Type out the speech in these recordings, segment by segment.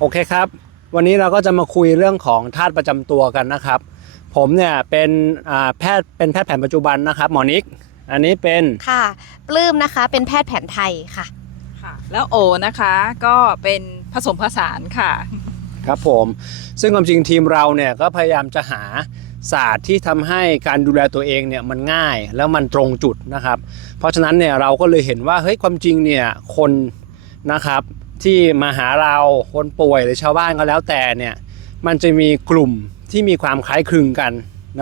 โอเคครับ วันนี้เราก็จะมาคุยเรื่องของธาตุประจำตัวกันนะครับ ผมเนี่ยเป็นอ่าแพทย์เป็นแพทย์แผนปัจจุบันนะครับหมอนิก อันนี้เป็นค่ะ ปลื้มนะคะเป็นแพทย์แผนไทยค่ะค่ะ แล้วโอนะคะก็เป็นผสมผสานค่ะ ครับผม ซึ่งความจริงทีมเราเนี่ยก็พยายามจะหาศาสตร์ที่ทำให้การดูแลตัวเองเนี่ยมันง่ายแล้วมันตรงจุดนะครับ เพราะฉะนั้นเนี่ยเราก็เลยเห็นว่าเฮ้ยความจริงเนี่ยคนนะครับ ที่มาหาเราคนป่วยหรือชาวบ้านก็แล้วแต่เนี่ยมันจะมีกลุ่มที่มีความคล้ายคลึงกัน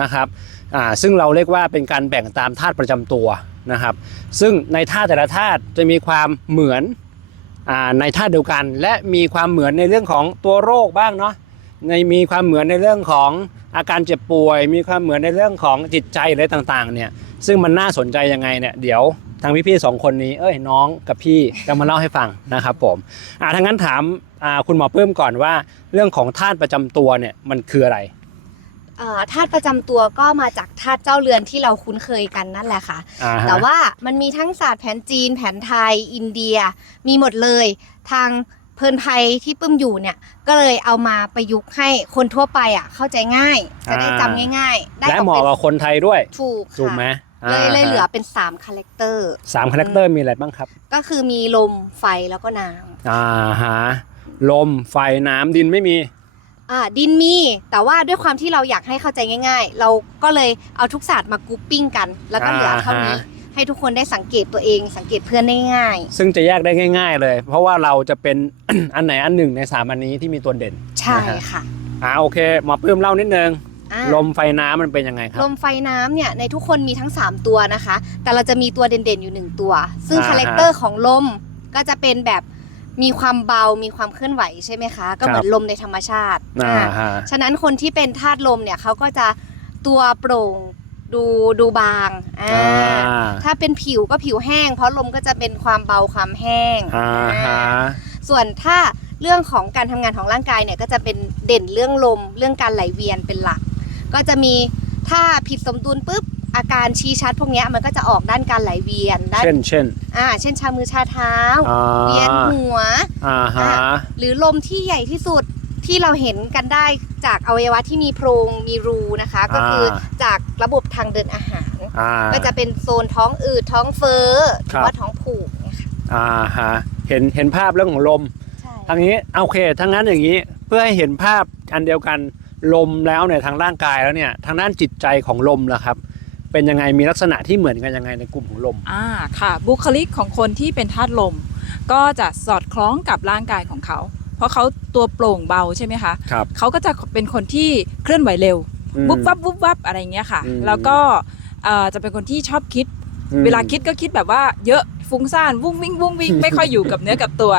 นะครับอ่าซึ่งเราเรียกว่าเป็นการแบ่งตามธาตุประจำตัวนะครับ ซึ่งในธาตุแต่ละธาตุจะมีความเหมือนอาในธาตุเดียวกัน และมีความเหมือนในเรื่องของตัวโรคบ้างเนาะในมีความเหมือนในเรื่องของอาการเจ็บป่วย มีความเหมือนในเรื่องของจิตใจอะไรต่างๆเนี่ยซึ่งมันน่าสนใจยังไงเนี่ยเดี๋ยว ทางพี่ๆสองคนนี้เอ้ยน้องกับพี่จะมาเล่าให้ฟังนะครับผมอ่าทั้างนั้นถามอ่าคุณหมอเพิ่มก่อนว่า เรื่องของธาตุประจำตัวเนี่ยมันคืออะไรเอ่อธาตุประจำตัวก็มาจากธาตุเจ้าเรือนที่เราคุ้นเคยกันนั่นแหละค่ะ อ่าฮะ แต่ว่ามันมีทั้งศาสตร์แผนจีน แผนไทย อินเดีย มีหมดเลย ทางเพลินภัยที่ปึ้มอยู่เนี่ย ก็เลยเอามาประยุกต์ให้คนทั่วไปอะเข้าใจง่าย จะได้จำง่าย ๆ ได้และออกเหมาะเป็นกับคนไทยด้วย ถูกถูกไหมค่ะ เลยเลยาเหลือเป็น3คาแรคเตอร์สามคาแรคเตอร์มีอะไรบ้างครับ ก็คือมีลมไฟแล้วก็น้ำอ่าฮะลมไฟน้ำดินไม่มี อ่าดินมีแต่ว่าด้วยความที่เราอยากให้เข้าใจง่าย ๆ เราก็เลยเอาทุกศาสตร์มากรุ๊ปปิ้งกัน แล้วก็เหลือเท่านี้อ่าฮะให้ทุกคนได้สังเกตตัวเองสังเกตเพื่อนได้ง่าย ซึ่งจะแยกได้ง่าย ๆ เลย เพราะว่าเราจะเป็นอันไหนอันหนึ่งในสามอันนี้ที่มีตัวเด่น ใช่นะฮะค่ะอ่าโอเคหมอปื้มเล่านิดนึง อ่า ลมไฟน้ำมันเป็นยังไงครับ ลมไฟน้ำเนี่ยในทุกคนมีทั้ง 3 ตัวนะคะ แต่เราจะมีตัวเด่นๆอยู่ 1 ตัว ซึ่งอ่าฮะคาแรคเตอร์ของลมก็จะเป็นแบบมีความเบา มีความเคลื่อนไหวใช่ไหมคะ ก็เหมือนลมในธรรมชาติอ่าอ่าฮะฉะนั้นคนที่เป็นธาตุลมเนี่ยเขาก็จะตัวโปร่งดูดูบางอ่าอ่าถ้าเป็นผิวก็ผิวแห้ง เพราะลมก็จะเป็นความเบาความแห้งอ่าฮะส่วนถ้าเรื่องของการทำงานของร่างกายเนี่ยก็จะเป็นเด่นเรื่องลมเรื่องการไหลเวียนเป็นหลัก ก็จะมีถ้าผิดสมดุลปุ๊บอาการชี้ชัดพวกเนี้ยมันก็จะออกด้านการไหลเวียนด้านเช่นเช่นอ่าเช่นชามือชาเท้าอ่าเวียนหัวอ่าฮะหรือลมที่ใหญ่ที่สุดที่เราเห็นกันได้จากอวัยวะที่มีโพรงมีรูนะคะ ก็คือจากระบบทางเดินอาหารอ่าก็จะเป็นโซนท้องอืดท้องเฟ้อหครืรัอบว่าท้องผูกเนี่ยค่ะอ่าฮะเห็นเห็นภาพเรื่องของลมใช่ทางนี้โอเคทั้งนั้นอย่างนี้เพื่อให้เห็นภาพอันเดียวกัน ลมแล้วเนี่ยทางร่างกายแล้วเนี่ยทางด้านจิตใจของลมล่ะครับ เป็นยังไงมีลักษณะที่เหมือนกันยังไงในกลุ่มของลมอ่าค่ะ บุคลิกของคนที่เป็นธาตุลม ก็จะสอดคล้องกับร่างกายของเขา เพราะเขาตัวโปร่งเบาใช่ไหมคะครับ เขาก็จะเป็นคนที่เคลื่อนไหวเร็วอืมวุบวับวุบวับอะไรเงี้ยค่ะ อืม แล้วก็เอ่อจะเป็นคนที่ชอบคิด อืม เวลาคิดก็คิดแบบว่าเยอะฟุ้งซ่านวุ้งวิ่งวุ้งวิ่ง ไม่ค่อยอยู่กับเนื้อกับตัว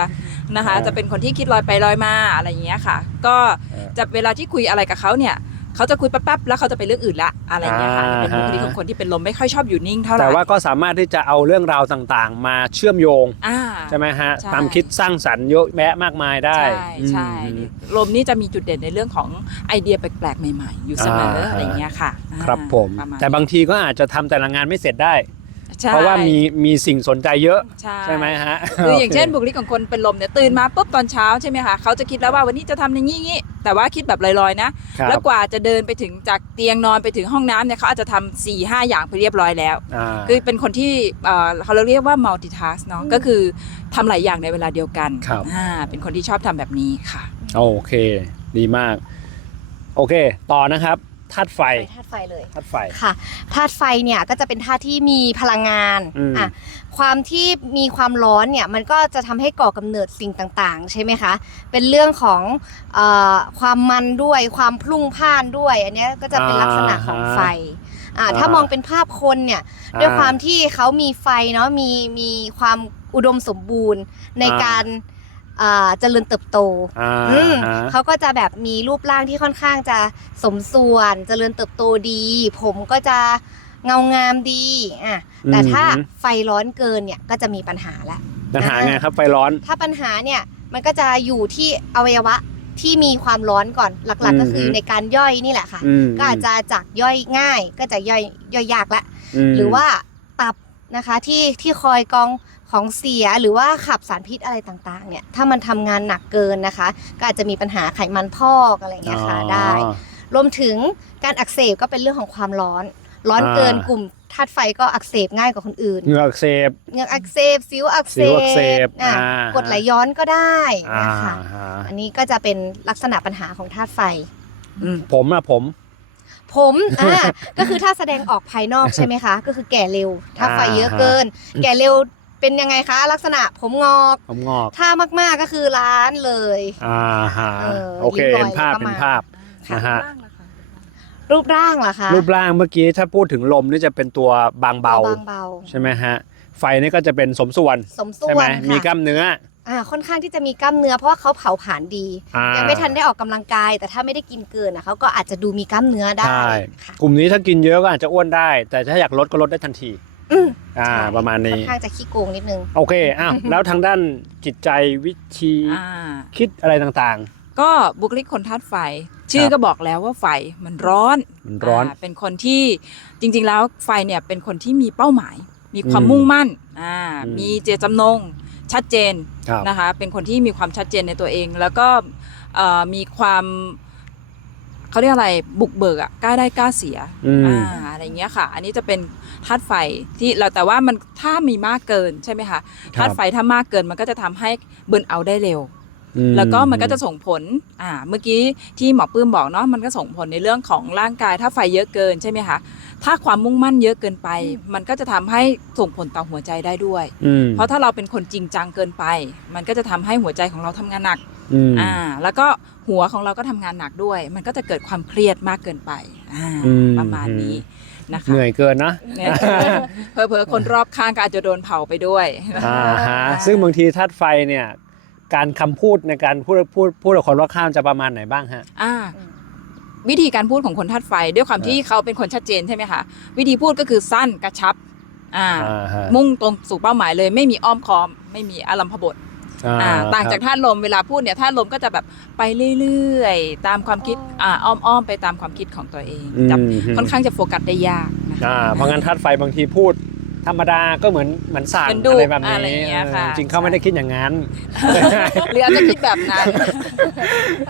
นะคะอ่าจะเป็นคนที่คิดลอยไปลอยมาอะไรอย่างเงี้ยค่ะ ก็เออจะเวลาที่คุยอะไรกับเขาเนี่ยเขาจะคุยแป๊บๆแล้วเขาจะไปเรื่องอื่นละอะไรอย่างเงี้ยค่ะอ่าเป็นบุคลิกของคนที่เป็นลมไม่ค่อยชอบอยู่นิ่งเท่าไหร่แต่ว่าก็สามารถที่จะเอาเรื่องราวต่างๆ มาเชื่อมโยงอ่าใช่ไหมฮะใช่ความคิดสร้างสรรค์เยอะแยะมากมายได้ใช่ใช่อืมลมนี่จะมีจุดเด่นในเรื่องของไอเดียแปลกๆใหม่ๆ อยู่เสมออ่าอะไรอย่างเงี้ยค่ะอ่าครับผมประณแต่บางทีก็อาจจะทำแต่ละงานไม่เสร็จได้ ใช่ เพราะว่ามีมีสิ่งสนใจเยอะใช่ใช่ไหมฮะคืออย่างเช่นโบุคลิกของคนเป็นลมเนี่ยตื่นมาปุ๊บตอนเช้าใช่ไหมคะเขาจะคิดแล้วว่าวันนี้จะทำอย่างนี้งี้แต่ว่าคิดแบบลอยๆนะครับแล้วกว่าจะเดินไปถึงจากเตียงนอนไปถึงห้องน้ำเนี่ยเขาอาจจะทำสี่ห้าอย่างไปเรียบร้อยแล้วอ่าคือเป็นคนที่เอ่อเขาเรียกว่า multitask เนาะก็คือทำหลายอย่างในเวลาเดียวกันครับ อ่าเป็นคนที่ชอบทำแบบนี้ค่ะ โอเค ดีมาก โอเค ต่อนะครับ ธาตุไฟไปธาตุไฟเลยธาตุไฟค่ะธาตุไฟเนี่ยก็จะเป็นธาตุที่มีพลังงานอืมอะความที่มีความร้อนเนี่ยมันก็จะทำให้ก่อกำเนิดสิ่งต่างๆ ใช่ไหมคะ เป็นเรื่องของเออความมันด้วยความพลุ่งพล่านด้วย อันเนี้ยก็จะเป็นลักษณะของไฟอะอ่าถ้ามองเป็นภาพคนเนี่ยด้วยความที่เขามีไฟเนาะมีมีความอุดมสมบูรณ์ในอ่าการอ่า เจริญเติบโตอ่าอืมฮะเขาก็จะแบบมีรูปร่างที่ค่อนข้างจะสมส่วน เจริญเติบโตดี ผมก็จะเงางามดีอะแต่ถ้าอืมไฟร้อนเกินเนี่ยก็จะมีปัญหาละปัญหาไงครับไฟร้อน ถ้าปัญหาเนี่ยมันก็จะอยู่ที่อวัยวะที่มีความร้อนก่อนหลักๆ ก็คืออืมในการย่อยนี่แหละค่ะอืมก็อาจจะจากย่อยง่ายก็จะย่อยย่อยยากละมหรือว่าตับนะคะที่ที่คอยกอง ของเสียหรือว่าขับสารพิษอะไรต่างๆ เนี่ย ถ้ามันทำงานหนักเกินนะคะ ก็อาจจะมีปัญหาไขมันพอกอะไรอย่างเงี้ยค่ะได้ รวมถึงการอักเสบก็เป็นเรื่องของความร้อน ร้อนเกินอ่ากลุ่มธาตุไฟก็อักเสบง่ายกว่าคนอื่นเหงือกอักเสบเหงือกอักเสบสิวอักเสสิวอักเสบอะอ่ากดไหลย้อนก็ได้อ่านะคะฮะอันนี้ก็จะเป็นลักษณะปัญหาของธาตุไฟ อืมผมอะผม ผมอ่า ก็คือถ้าแสดงออกภายนอกใช่ไหมคะ ก็คือแก่เร็ว ถ้าไฟเยอะเกิน แก่เร็ว เป็นยังไงคะ ลักษณะผมงอก ผมงอกถ้ามากๆก็คือล้านเลย อ่าฮะเออโอเคริ้วรอยเห็นภาพแล้วก็เป็นมาภาพนะฮะ รูปร่างเหรอคะรูปร่างเมื่อกี้ถ้าพูดถึงลมนี่จะเป็นตัวบางเบา บางเบาใช่ไหมฮะ ไฟนี่ก็จะเป็นสมส่วน สมส่ใช่วไหมนมีกค่ะล้ามเนื้อ อ่าค่อนข้างที่จะมีกล้ามเนื้อเพราะว่าเขาเผาผลาญดี อ่ายังไม่ทันได้ออกกำลังกาย แต่ถ้าไม่ได้กินเกินอะเขาก็อาจจะดูมีกล้ามเนื้อได้ใช่ ค่ะกลุ่มนี้ถ้ากินเยอะก็อาจจะอ้วนได้ แต่ถ้าอยากลดก็ลดได้ทันที อืมอ่าใช่ประมาณค่อนี้ นข้างจะขี้โกงนิดนึง โอเคอ้าวแล้วทางด้านจิตใจวิธีอ่า คิดอะไรต่าง ก็บุคลิกคนธาตุไฟ ชื่อก็บอกแล้วว่าไฟมันร้อนๆ มันร้อนาเป็นคนที่จริง ๆ แล้วไฟเนี่ยเป็นคนที่มีเป้าหมาย มีความอืมมุ่งมั่นอ่าอืม มีเจตจำนงชัดเจนครับ นะคะเป็นคนที่มีความชัดเจนในตัวเอง แล้วก็เอ่อมีความ เขาเรียกอะไรบุกเบิกอะกล้าได้กล้าเสียอืมอ่าอะไรเงี้ยค่ะ อันนี้จะเป็นธาตุไฟที่เราแต่ว่ามันถ้ามีมากเกินใช่ไหมคะครับธาตุไฟถ้ามากเกินมันก็จะทำให้เบิร์นเอาท์ได้เร็ว อืมแล้วก็มันก็จะส่งผล อ่า เมื่อกี้ที่หมอปื้มบอกเนาะ มันก็ส่งผลในเรื่องของร่างกาย ถ้าไฟเยอะเกินใช่ไหมคะ ถ้าความมุ่งมั่นเยอะเกินไป มันก็จะทำให้ส่งผลต่อหัวใจได้ด้วย อืมเพราะถ้าเราเป็นคนจริงจังเกินไป มันก็จะทำให้หัวใจของเราทำงานหนัก อืม อ่า แล้วก็ หัวของเราก็ทำงานหนักด้วย มันก็จะเกิดความเครียดมากเกินไปอ่าอืมประมาณนี้นะคะเหนื่อยเกินนะเนี่ยเพอเพอๆคนรอบข้างก็อาจจะโดนเผาไปด้วยอ่าฮะซึ่งบางทีธาตุไฟเนี่ยการคำพูดในการพูดพูดพูดกับคนรอบข้างจะประมาณไหนบ้างฮะอ่าวิธีการพูดของคนธาตุไฟด้วยความที่เขาเป็นคนชัดเจนใช่ไหมคะวิธีพูดก็คือสั้นกระชับ อ่าอ่าฮะมุ่งตรงสู่เป้าหมายเลย ไม่มีอ้อมค้อม ไม่มีอารัมพบท อ่าต่างจากครับธาตุลมเวลาพูดเนี่ยธาตุลมก็จะแบบไปเรื่อยๆ ตามความคิดอ่าอ้อมๆไปตามความคิดของตัวเองอืมจะอืม ค่อนข้างจะโฟกัสได้ยากนะคะอ่าเพราะงั้นธาตุไฟบางทีพูด ธรรมดาก็เหมือนเหมือนสั่งเป็นดุอะไรแบบอะไรนี้อย่างเงี้ยค่ะเออจริงเขาไม่ได้คิดอย่างนั้น หรืออาจจะคิดแบบนั้น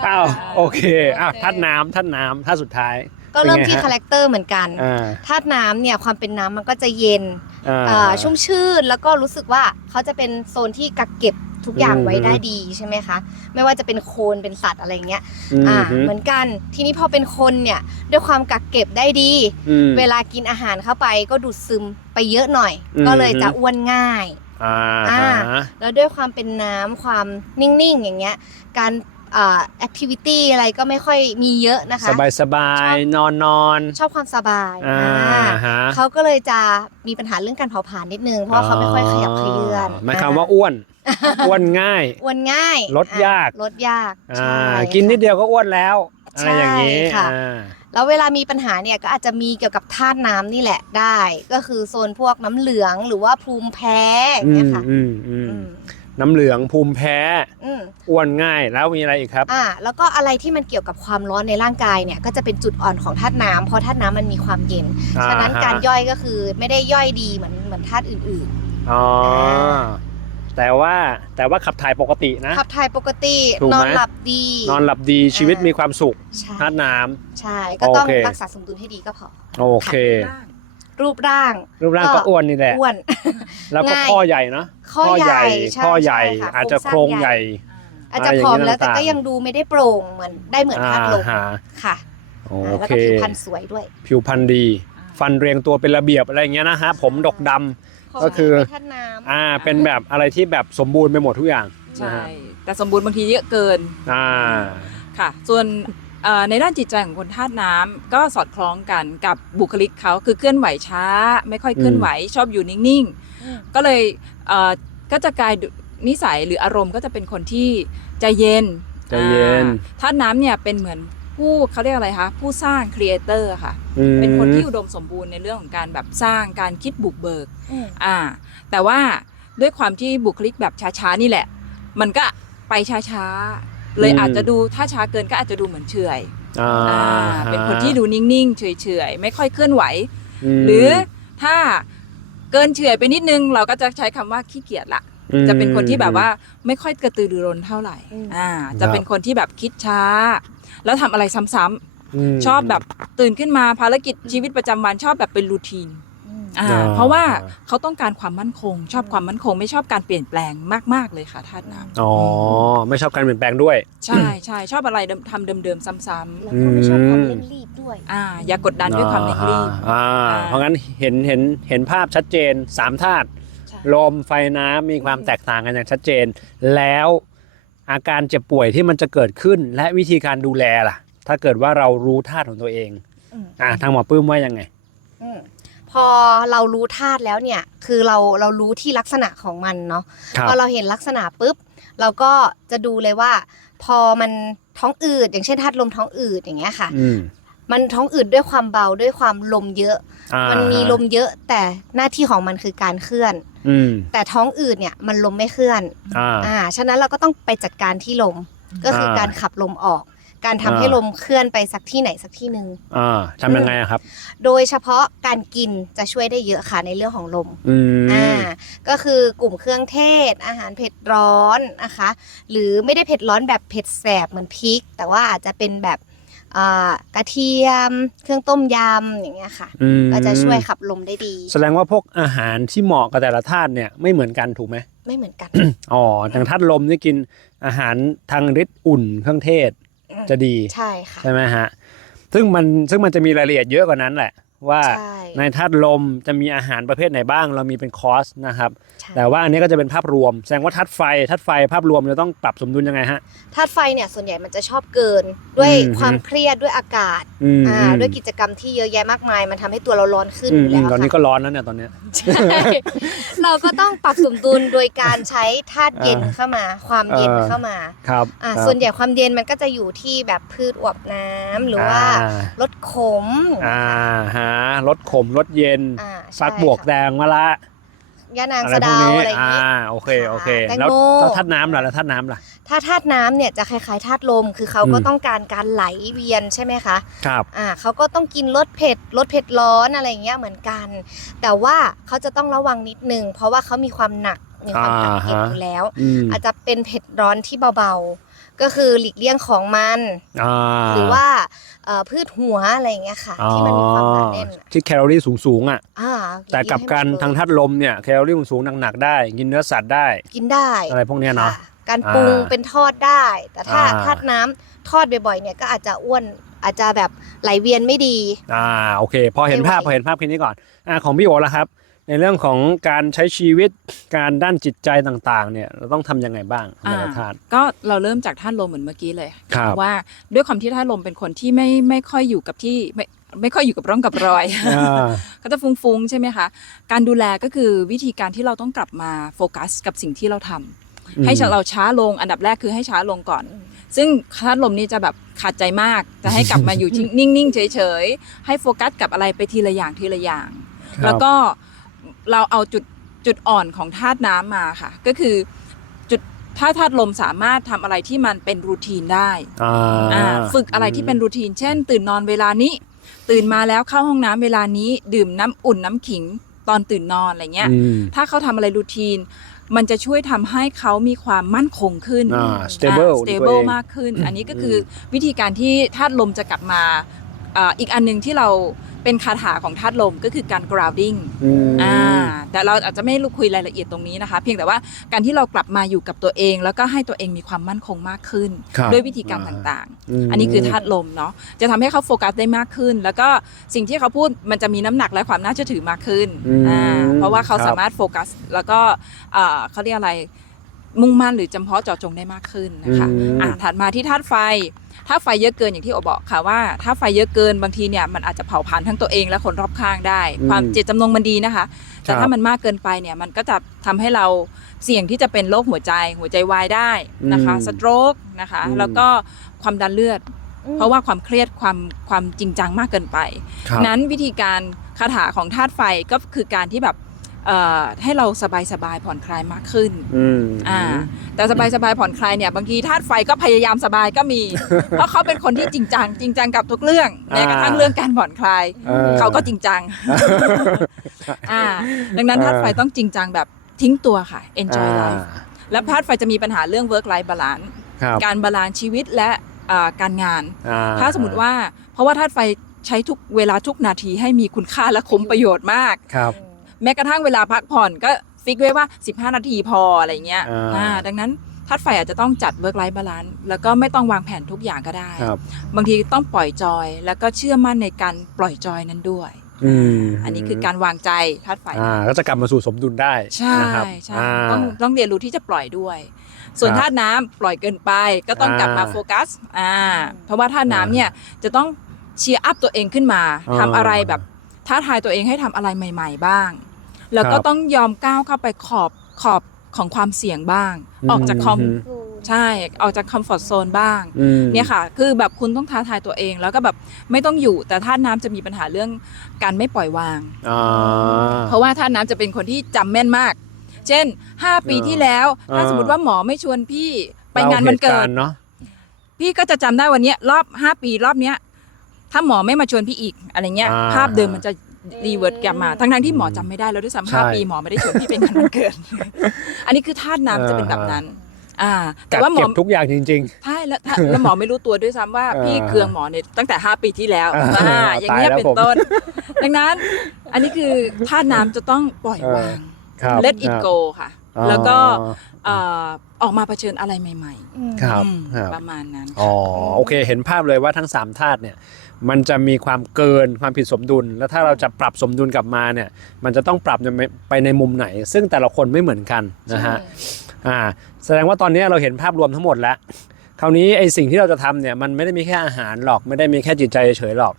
อ้าวโอเคอ้าวธาตุน้ำธาตุน้ำธาตุสุดท้าย ก็เริ่มเป็นไงที่ฮะ คาแรคเตอร์เหมือนกันอ่าธาตุน้ำเนี่ยความเป็นน้ำมันก็จะเย็นอ่า เอ่อชุ่มชื่นแล้วก็รู้สึกว่าเขาจะเป็นโซนที่กักเก็บ ทุกอย่างอืมไว้ได้ดีใช่ไหมคะ ไม่ว่าจะเป็นโคลนเป็นสัตว์อะไรเงี้ยอืมอ่าฮึเหมือนกันทีนี้พอเป็นคนเนี่ยด้วยความกักเก็บได้ดีอืมเวลากินอาหารเข้าไปก็ดูดซึมไปเยอะหน่อยอืมก็เลยจะอ้วนง่ายอ่าอ่าฮะแล้วด้วยความเป็นน้ำความนิ่งๆอย่างเงี้ยการอ่าแอคทิวิตี้อะไรก็ไม่ค่อยมีเยอะนะคะ สบายสบาชยอบนอนนอนชอบความสบายอ่าอ่าฮะเขาก็เลยจะมีปัญหาเรื่องการเผาผลาญนิดนึง เพราะว่าเขาไม่ค่อยขยับเขยื้อนหมายความว่าอ้วน อ้วนง่าย อ้วนง่ายลดยากอะลดยากอ่าใช่กินนิดค่ะเดียวก็อ้วนแล้วอะไรอย่างนี้ใช่ค่ะอ่าแล้วเวลามีปัญหาเนี่ยก็อาจจะมีเกี่ยวกับธาตุน้ำนี่แหละได้ ก็คือโซนพวกน้ำเหลืองหรือว่าภูมิแพ้อย่างอืเงี้ยมค่ะอืมอืมอืมน้ำเหลืองภูมิแพ้อืมอ้วนง่ายแล้วมีอะไรอีกครับอ่าแล้วก็อะไรที่มันเกี่ยวกับความร้อนในร่างกายเนี่ยก็จะเป็นจุดอ่อนของธาตุน้ำเพราะธาตุน้ำมันมีความเย็นอ่าฉะนั้นฮะการย่อยก็คือไม่ได้ย่อยดีเหมือนเหมือนธาตุอื่นอ๋อ แต่ว่าแต่ว่าขับถ่ายปกตินะๆขับถ่ายปกติถูกไหม นอนหลับดี นอนหลับดีชีวิตมีความสุขใช่ธาตุน้ำ ใช่ก็ต้องโอเค รักษาสมดุลให้ดีก็พอ โอเค รูปร่าง รูปร่างก็อ้วนนี่แหละ อ้วน แล้วก็ง่ายข้อใหญ่เนาะข้อใหญ่ใช่ข้อใหญ่ ใช่ค่ะอาจจะโคโครรงงใหสร้าญ่งใหญ่ อาจจะอะไรอผย่างอนี้มแล้วแต่ต่างๆ ก็ยังดูไม่ได้โปร่งเหมือนได้เหมือนธาตุลมอ่าฮะค่ะโออ่าแล้วเค ก็ผิวพรรณสวยด้วย ผิวพรรณดี ฟันเรียงตัวเป็นระเบียบอะไรอย่างเงี้ยนะฮะ ผมดกดำ ก็คือธาตุน้ำอ่าเป็นแบบอะไรที่แบบสมบูรณ์ไปหมดทุกอย่างนะใช่ฮะแต่สมบูรณ์บางทีเยอะเกินอ่าค่ะ ส่วนเอ่อในด้านจิตใจของคนธาตุน้ำก็สอดคล้องกันกับบุคลิกเขาคือเคลื่อนไหวช้า ไม่ค่อยเคลื่อนไหวชอบอยู่นิ่งอืมๆก็เลยเอ่อก็จะกลายนิสัยหรืออารมณ์ก็จะเป็นคนที่ใจเย็นใจเย็นอ่าธาตุน้ำเนี่ยเป็นเหมือน ผู้เขาเรียกอะไรคะผู้สร้างครีเอเตอร์ค่ะ อืมเป็นคนที่อุดมสมบูรณ์ในเรื่องของการแบบสร้างการคิดบุกเบิก อืมอ่า แต่ว่าด้วยความที่บุคลิกแบบช้าๆนี่แหละ มันก็ไปช้าๆ เลยอืมอาจจะดูถ้าช้าเกินก็อาจจะดูเหมือนเฉอยอ่าอ่า เป็นคนที่ดูนิ่งๆ เฉยๆ ไม่ค่อยเคลื่อนไหว มหรือถ้าเกินเฉื่อยไปนิดนึง เราก็จะใช้คำว่าขี้เกียจละจะเป็นคนที่แบบว่าไม่ค่อยกระตือรือร้นเท่าไหร่ อืม อ่า จะเป็นคนที่แบบคิดช้า แล้วทำอะไรซ้ำม ๆ ชอบแบบตื่นขึ้นมาภารกิจชีวิตประจำวันชอบแบบเป็นรูทีนอืมอ่าอ่า เพราะว่าเขาต้องการความมั่นคง ชอบความมั่นคง ไม่ชอบการเปลี่ยนแปลงมาก ๆ เลยค่ะธาตุน้ำอ๋อ ไม่ชอบการเปลี่ยนแปลงด้วยใช่ใช่ชอบอะไรเดิมทำเดิมๆซ้ำแล้วก็ไม่ชอบความเร่งรีบด้วย ๆอ่าอย่ากดดันด้วยความเร่งรีบ อ่าอ่า เพราะงั้นเห็นเห็นเห็นภาพชัดเจนสามธาตุใช่ ลมไฟน้ำมีความแตกต่างกันอย่างชัดเจน แล้ว อาการเจ็บป่วยที่มันจะเกิดขึ้นและวิธีการดูแลล่ะ ถ้าเกิดว่าเรารู้ธาตุของตัวเองอืมอ่าทางหมอปื้มว่ายังไงอืมพอเรารู้ธาตุแล้วเนี่ย คือเราเรารู้ที่ลักษณะของมันเนาะครับพอเราเห็นลักษณะปุ๊บ เราก็จะดูเลยว่า พอมันท้องอืดอย่างเช่นธาตุลมท้องอืดอย่างเงี้ยค่ะอืมมันท้องอืดด้วยความเบาด้วยความลมเยอะอ่า มันมีลมเยอะแต่หน้าที่ของมันคือการเคลื่อนอืมแต่ท้องอืดเนี่ยมันลมไม่เคลื่อนอ่าอ่าฉะนั้นเราก็ต้องไปจัดการที่ลมก็คืออาการขับลมออก การทำให้อ่าลมเคลื่อนไปสักที่ไหนสักที่หนึ่งอ่าทำยังไงอะครับ โดยเฉพาะการกินจะช่วยได้เยอะค่ะในเรื่องของลมอืมอ่าก็คือกลุ่มเครื่องเทศ อาหารเผ็ดร้อนนะคะ หรือไม่ได้เผ็ดร้อนแบบเผ็ดแสบเหมือนพริก แต่ว่าอาจจะเป็นแบบอ่า กระเทียม เครื่องต้มยำอย่างเงี้ยค่ะ อืมก็จะช่วยขับลมได้ดี แสดงว่าพวกอาหารที่เหมาะกับแต่ละธาตุเนี่ยไม่เหมือนกันถูกไหมไม่เหมือนกัน อ๋ออย่างธาตุลมนี่กินอาหารทางฤทธิ์อุ่นเครื่องเทศจะดี ใช่ค่ะ ใช่ไหมฮะ ซึ่งมันซึ่งมันจะมีรายละเอียดเยอะกว่านั้นแหละ ว่าใช่ในธาตุลมจะมีอาหารประเภทไหนบ้าง เรามีเป็นคอร์สนะครับ ใช่ แต่ว่าอันนี้ก็จะเป็นภาพรวม แสดงว่าธาตุไฟธาตุไฟภาพรวมจะต้องปรับสมดุลยังไงฮะ ธาตุไฟเนี่ยส่วนใหญ่มันจะชอบเกินด้วยอืม ความเครียดด้วยอากาศอืมอ่าอืมด้วยกิจกรรมที่เยอะแยะมากมาย มันทำให้ตัวเราร้อนขึ้นอือมยู่อืแล้มวตอนนี้ค่ะก็ร้อนแล้วเนี่ยตอนเนี้ย ใช่เราก็ต้องปรับสมดุลโดยการใช้ธาตุเย็นอ่าเข้ามา ความเย็นเออเข้ามาครับอ่าครับส่วนใหญ่ความเย็นมันก็จะอยู่ที่แบบพืชอวบน้ำหรือว่า อ่ลดขม อ่าฮะลดขมลดเย็นอ่าฟักใช่บวกค่ะแดงมะละยานางอะไรสะพวกเดานี้อะไรอย่างอ่านี้ โอเคโอเคแตงแล้วโม แล้วธาตุน้ำล่ะแล้วธาตุน้ำล่ะ ถ้าธาตุน้ำเนี่ยจะคล้ายๆธาตุลม คือเขาก็อืม ต้องการการไหลเวียนใช่ไหมคะ ครับ อ่าเขาก็ต้องกินรสเผ็ดรสเผ็ดร้อนอะไรอย่างเงี้ยเหมือนกัน แต่ว่าเขาจะต้องระวังนิดนึง เพราะว่าเขามีความหนักมีความหนักเผ็ดอ่าฮะ อยู่แล้ว อืมอาจจะเป็นเผ็ดร้อนที่เบาๆ ก็คือหลีกเลี่ยงของมัน อ่า หรือว่าเอ่อ พืชหัวอะไรอย่างเงี้ยค่ะ ที่มันมีความหนาแน่นอ๋อที่แคลอรี่สูงสูงๆอะอ่าแต่กับการหลีเลี่ยทางให้หมดธาตุลมเนี่ยแคลอรี่สูงๆหนักๆได้ กินเนื้อสัตว์ได้เลยกินได้ อะไรพวกเนี้ยเนาะค่การปรุงอ่าเป็นทอดได้ แต่ถ้าอ่าธาตุน้ำทอดบ่อยๆเนี่ยก็อาจจะอ้วนอาจจะแบบไหลเวียนไม่ดี อ่าโอเค พอเห็นไม่ไหวภาพพอเห็นภาพแค่นี้ก่อนอ่าของพี่โอละครับ ในเรื่องของการใช้ชีวิตการด้านจิตใจต่างๆ เนี่ยเราต้องทำยังไงบ้างในแต่ละธาตุ ก็เราเริ่มจากธาตุลมเหมือนเมื่อกี้เลย ครับว่าด้วยความที่ธาตุลมเป็นคนที่ไม่ไม่ค่อยอยู่กับที่ไม่ไม่ค่อยอยู่กับร่องกับรอยอ่าก็จะฟุ้งๆใช่ไหมคะ การดูแลก็คือวิธีการที่เราต้องกลับมาโฟกัสกับสิ่งที่เราทำให้เราช้าลงอันดับแรกคือให้ช้าลงก่อน ซึ่งธาตุลมนี่จะแบบขาดใจมากจะให้กลับมาอยู่นิ่งๆเฉยๆให้โฟกัสกับอะไรไปทีละอย่างทีละอย่าง ครับ แล้วก็ เราเอาจุดจุดอ่อนของธาตุน้ำมาค่ะ ก็คือจุดถ้าธาตุลมสามารถทำอะไรที่มันเป็นรูทีนได้อ่าอ่าฝึกอะไรที่เป็นรูทีน เช่น ตื่นนอนเวลานี้ ตื่นมาแล้วเข้าห้องน้ำเวลานี้ดื่มน้ำอุ่นน้ำขิงตอนตื่นนอนอะไรเงี้ยอืมถ้าเขาทำอะไรรูทีน มันจะช่วยทำให้เขามีความมั่นคงขึ้นอ่า stable อ่าในตัว stable เองมากขึ้น อันนี้ก็คือวิธีการที่ธาตุลมจะกลับมา อ่าอีกอันหนึงที่เราเป็นคาถาของธาตุลมก็คือการ grounding อืม อ่าแต่เราอาจจะไม่รู้คุยรายละเอียดตรงนี้นะคะ เพียงแต่ว่าการที่เรากลับมาอยู่กับตัวเอง แล้วก็ให้ตัวเองมีความมั่นคงมากขึ้น ครับด้วยวิธีการอ่า ต่างมๆอันนี้คือธาตุลมเนาะจะทำให้เขาโฟกัสได้มากขึ้น แล้วก็สิ่งที่เขาพูดมันจะมีน้ำหนักและความน่าเชื่อถือมากขึ้นอืมอ่าเพราะว่าเขาครับ สามารถโฟกัส แล้วก็อ่าเขาเรียกอะไรมุ่งมั่นหรือจำเพาะเจาะจงได้มากขึ้นนะคะ อืม อ่าถัดมาที่ธาตุไฟ ถ้าไฟเยอะเกินอย่างที่โอบอกค่ะว่า ถ้าไฟเยอะเกินบางทีเนี่ยมันอาจจะเผาผลาญทั้งตัวเองและคนรอบข้างได้อืมความเจตจำนงมันดีนะคะ แต่ครัถ้าบมันมากเกินไปเนี่ยมันก็จะทำให้เราเสี่ยงที่จะเป็นโรคหัวใจหัวใจวายได้นะคะอืมสโตรกนะคะอืมแล้วก็ความดันเลือดอืมเพราะว่าความเครียดความความจริงจังมากเกินไปครับนั้นวิธีการคาถาของธาตุไฟก็คือการที่แบบ เอ่อให้เราสบายสบายๆผ่อนคลายมากขึ้นอืมอ่า แต่สบายสบายๆผ่อนคลายเนี่ยบางทีธาตุไฟก็พยายามสบายก็มี เพราะเขาเป็นคนที่จริงจังจริงจังกับทุกเรื่องแม้กระทั่งเรื่องการผ่อนคลายออ เขาก็จริงจัง อ่า ดังนั้นเออธาตุไฟต้องจริงจังแบบทิ้งตัวค่ะ enjoy อ่า life และธาตุไฟจะมีปัญหาเรื่อง work life balance ครับการบาลานซ์ชีวิตและอ่าการงาน อ่ถ้าสมมติว่าเพราะว่าธาตุไฟใช้ทุกเวลาทุกนาทีให้มีคุณค่าและคุ้มประโยชน์มาก ครับ แม้กระทั่งเวลาพักผ่อนก็ฟิกไว้ว่า 15 นาทีพออะไรเงี้ยอ่า อ่าดังนั้นธาตุไฟอาจจะต้องจัด work life balance แล้วก็ไม่ต้องวางแผนทุกอย่างก็ได้ ครับ บางทีต้องปล่อยจอย แล้วก็เชื่อมั่นในการปล่อยจอยนั้นด้วย อืมอันนี้คือการวางใจธาตุไฟ อ่าก็จะกลับมาสู่สมดุลได้ใช่นะครับใช่อ่า ต้องต้องเรียนรู้ที่จะปล่อยด้วย ส่วนครับธาตุน้ำปล่อยเกินไปก็ต้องกลับมาอ่าโฟกัสอ่าเพราะว่าธาตุน้ำเนี่ยจะต้องเชียร์อัพตัวเองขึ้นมาอ่า ทำอะไรแบบท้าทายตัวเองให้ทำอะไรใหม่ ๆ บ้าง แล้วก็ครับต้องยอมก้าวเข้าไปขอบขอบของความเสี่ยงบ้างอืมออกจากคอมอืมใช่ออกจากคอมฟอร์ทโซนบ้างอืมเนี่ยค่ะ คือแบบคุณต้องท้าทายตัวเอง แล้วก็แบบไม่ต้องอยู่แต่ธาตุน้ำจะมีปัญหาเรื่องการไม่ปล่อยวางอ่าเพราะว่าธาตุน้ำจะเป็นคนที่จำแม่นมาก เช่น 5 ปีที่แล้ว ถ้าอ่าสมมติว่าหมอไม่ชวนพี่ไปงานวันเกิล่าดหตุารณ์เนาะพี่ก็จะจำได้วันเนี้ยรอบ 5 ปีรอบเนี้ยถ้าหมอไม่มาชวนพี่อีกอะไรเงี้ยอ่าภาพเดิมมันจะ รีเวิร์ดกลับมา ทั้งๆที่หมอจำไม่ได้แล้วด้วยซ้ำห้าใช่ปีหมอไม่ได้ชวนพี่ไปงานวันเกิด อันนี้คือธาตุน้ำจะเป็นแบบนั้น อ่า แต่กัดว่าหมอเก็บทุกอย่างจริงใช่แล้วถ้าแล้วหมอไม่รู้ตัวด้วยซ้ำว่าเออพี่เคืองหมอเนี่ยตั้งแต่ 5 ปีที่แล้วอ่าอ่าอย่างเงี้ยตายแล้วเป็นผมต้น ดังนั้น อันนี้คือธาตุน้ำจะต้องปล่อยวางๆครับ let it ครับ go ค่ะอ๋อแล้วก็เอ่อออกมาเผชิญอะไรใหม่ครับๆอืมครับประมาณนั้นอ๋อโอเค เห็นภาพเลยว่าทั้ง3ธาตุเนี่ย มันจะมีความเกินความผิดสมดุล แล้วถ้าเราจะปรับสมดุลกลับมาเนี่ยมันจะต้องปรับไปในมุมไหน ซึ่งแต่ละคนไม่เหมือนกันนะฮะอ่าแสดงว่าตอนนี้เราเห็นภาพรวมทั้งหมดแล้ว คราวนี้ไอสิ่งที่เราจะทำเนี่ยมันไม่ได้มีแค่อาหารหรอกไม่ได้มีแค่จิตใจเฉยๆหรอก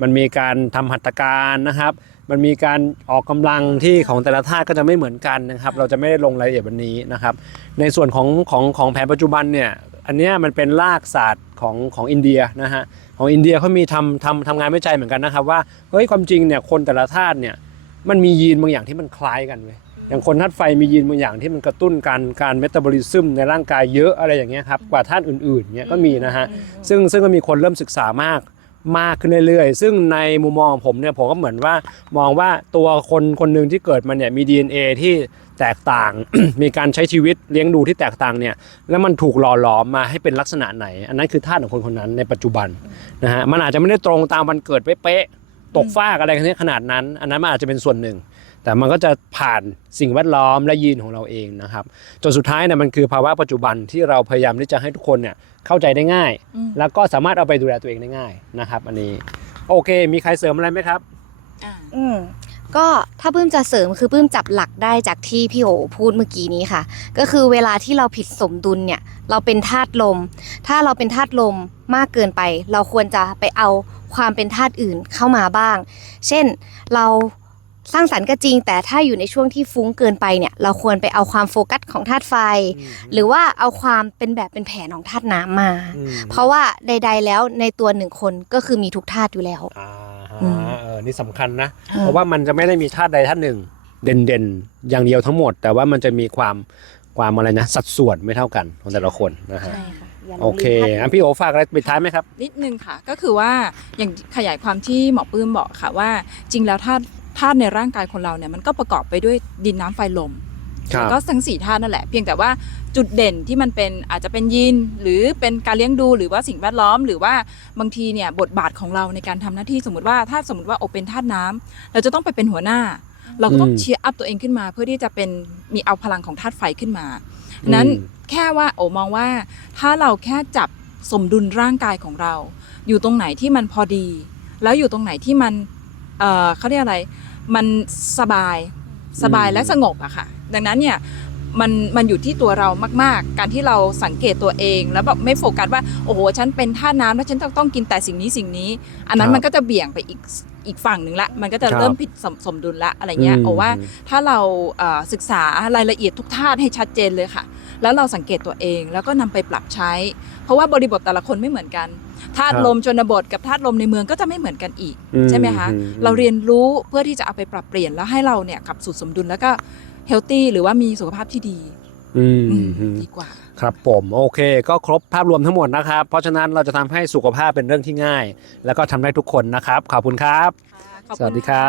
มันมีการทำหัตถการนะครับ มันมีการออกกำลังที่ของแต่ละธาตุก็จะไม่เหมือนกันนะครับ เราจะไม่ได้ลงรายละเอียดวันนี้นะครับ ในส่วนของของของแผนปัจจุบันเนี่ยอันเนี้ยมันเป็นรากศาสตร์ของของอินเดียนะฮะ ของอินเดียเขามีทำทำทำงานวิจัยเหมือนกันนะครับว่าเฮ้ยความจริงเนี่ยคนแต่ละธาตุเนี่ยมันมียีนบางอย่างที่มันคล้ายกันเว้ยอย่างคนธาตุไฟมียีนบางอย่างที่มันกระตุ้นการการเมตาบอลิซึมในร่างกายเยอะอะไรอย่างเงี้ยครับกว่าธาตุอื่นๆเนี่ยก็มีนะฮะซึ่งซึ่งก็มีคนเริ่มศึกษามาก มากขึ้นเรื่อยๆ ซึ่งในมุมมองของผมเนี่ยผมก็เหมือนว่ามองว่าตัวคนคนหนึ่งที่เกิดมาเนี่ยมี DNA ที่แตกต่าง มีการใช้ชีวิตเลี้ยงดูที่แตกต่างเนี่ยแล้วมันถูกหล่อหลอมมาให้เป็นลักษณะไหน อันนั้นคือธาตุของคนคนนั้นในปัจจุบันนะฮะมันอาจจะไม่ได้ตรงตามวันเกิดเป๊ะๆตกฟากอะไรกันเนี่ยขนาดนั้น อันนั้นมันอาจจะเป็นส่วนหนึ่ง แต่มันก็จะผ่านสิ่งแวดล้อมและยีนของเราเองนะครับจนสุดท้ายเนี่ยมันคือภาวะปัจจุบันที่เราพยายามที่จะให้ทุกคนเนี่ยเข้าใจได้ง่ายอืมแล้วก็สามารถเอาไปดูแลตัวเองได้ง่ายนะครับ อันนี้โอเค มีใครเสริมอะไรไหมครับอ่าอืมก็ถ้าปื้มจะเสริมคือปื้มจับหลักได้จากที่พี่โอพูดเมื่อกี้นี้ค่ะ ก็คือเวลาที่เราผิดสมดุลเนี่ย เราเป็นธาตุลม ถ้าเราเป็นธาตุลมมากเกินไป เราควรจะไปเอาความเป็นธาตุอื่นเข้ามาบ้าง เช่นเรา สร้างสรรค์ก็จริง แต่ถ้าอยู่ในช่วงที่ฟุ้งเกินไปเนี่ย เราควรไปเอาความโฟกัสของธาตุไฟ หรือว่าเอาความเป็นแบบเป็นแผนของธาตุน้ำมา เพราะว่าใด ๆ แล้วในตัวหนึ่งคนก็คือมีทุกธาตุอยู่แล้วอ่าอืมเออนี่สำคัญนะอืมเพราะว่ามันจะไม่ได้มีธาตุใดธาตุหนึ่ง เด่นๆ อย่างเดียวทั้งหมด แต่ว่ามันจะมีความความอะไรนะ สัดส่วนไม่เท่ากันของแต่ละคนนะฮะใช่ค่ะย่าลืมโอเคธาตุอันพี่โอฝากอะไรปิดท้ายไหมครับ นิดนึงค่ะ ก็คือว่าอย่างขยายความที่หมอปื้มบอกค่ะว่า จริงแล้วธาตุ ธาตุในร่างกายคนเราเนี่ยมันก็ประกอบไปด้วยดินน้ำไฟลมครับแล้วก็ทั้งสี่ธาตุนั่นแหละ เพียงแต่ว่าจุดเด่นที่มันเป็นอาจจะเป็นยีนหรือเป็นการเลี้ยงดูหรือว่าสิ่งแวดล้อม หรือว่าบางทีเนี่ยบทบาทของเราในการทำหน้าที่สมมติว่าถ้าสมมติว่าโอเป็นธาตุน้ำเราจะต้องไปเป็นหัวหน้า เราก็ต้องอืมเชียร์อัพตัวเองขึ้นมา เพื่อที่จะเป็นมีเอาพลังของธาตุไฟขึ้นมานั้นอืมแค่ว่าโอมองว่า ถ้าเราแค่จับสมดุลร่างกายของเรา อยู่ตรงไหนที่มันพอดี แล้วอยู่ตรงไหนที่มันเอ่อเขาเรียกอะไร มันสบายสบายอืมและสงบอะค่ะ ดังนั้นเนี่ยมันมันอยู่ที่ตัวเรามาก ๆ การที่เราสังเกตตัวเอง แล้วแบบไม่โฟกัสว่าโอ้โหฉันเป็นท่าน้ำแล้วฉันต้องต้องกินแต่สิ่งนี้สิ่งนี้ อันนั้นมันก็จะเบี่ยงไปอีกอีกฝั่งหนึ่งละ มันก็จะเริ่มผิดสมสมดุลละอะไรเงี้ยอืมโอว่าถ้าเราเอ่อศึกษารายละเอียดทุกธาตุให้ชัดเจนเลยค่ะ แล้วเราสังเกตตัวเองแล้วก็นำไปปรับใช้ เพราะว่าบริบทแต่ละคนไม่เหมือนกันธาตุครับลมชนบทกับธาตุลมในเมืองก็จะไม่เหมือนกันอีกอืมใช่ไหมคะอืมเราเรียนรู้เพื่อที่จะเอาไปปรับเปลี่ยนแล้วให้เราเนี่ยกลับสู่สมดุลแล้วก็เฮลตี้หรือว่ามีสุขภาพที่ดีอืมอืมอืมดีกว่าครับผมโอเค ก็ครบภาพรวมทั้งหมดนะครับ เพราะฉะนั้นเราจะทำให้สุขภาพเป็นเรื่องที่ง่าย แล้วก็ทำได้ทุกคนนะครับ ขอบคุณครับขอบสคุณวัสดีครับ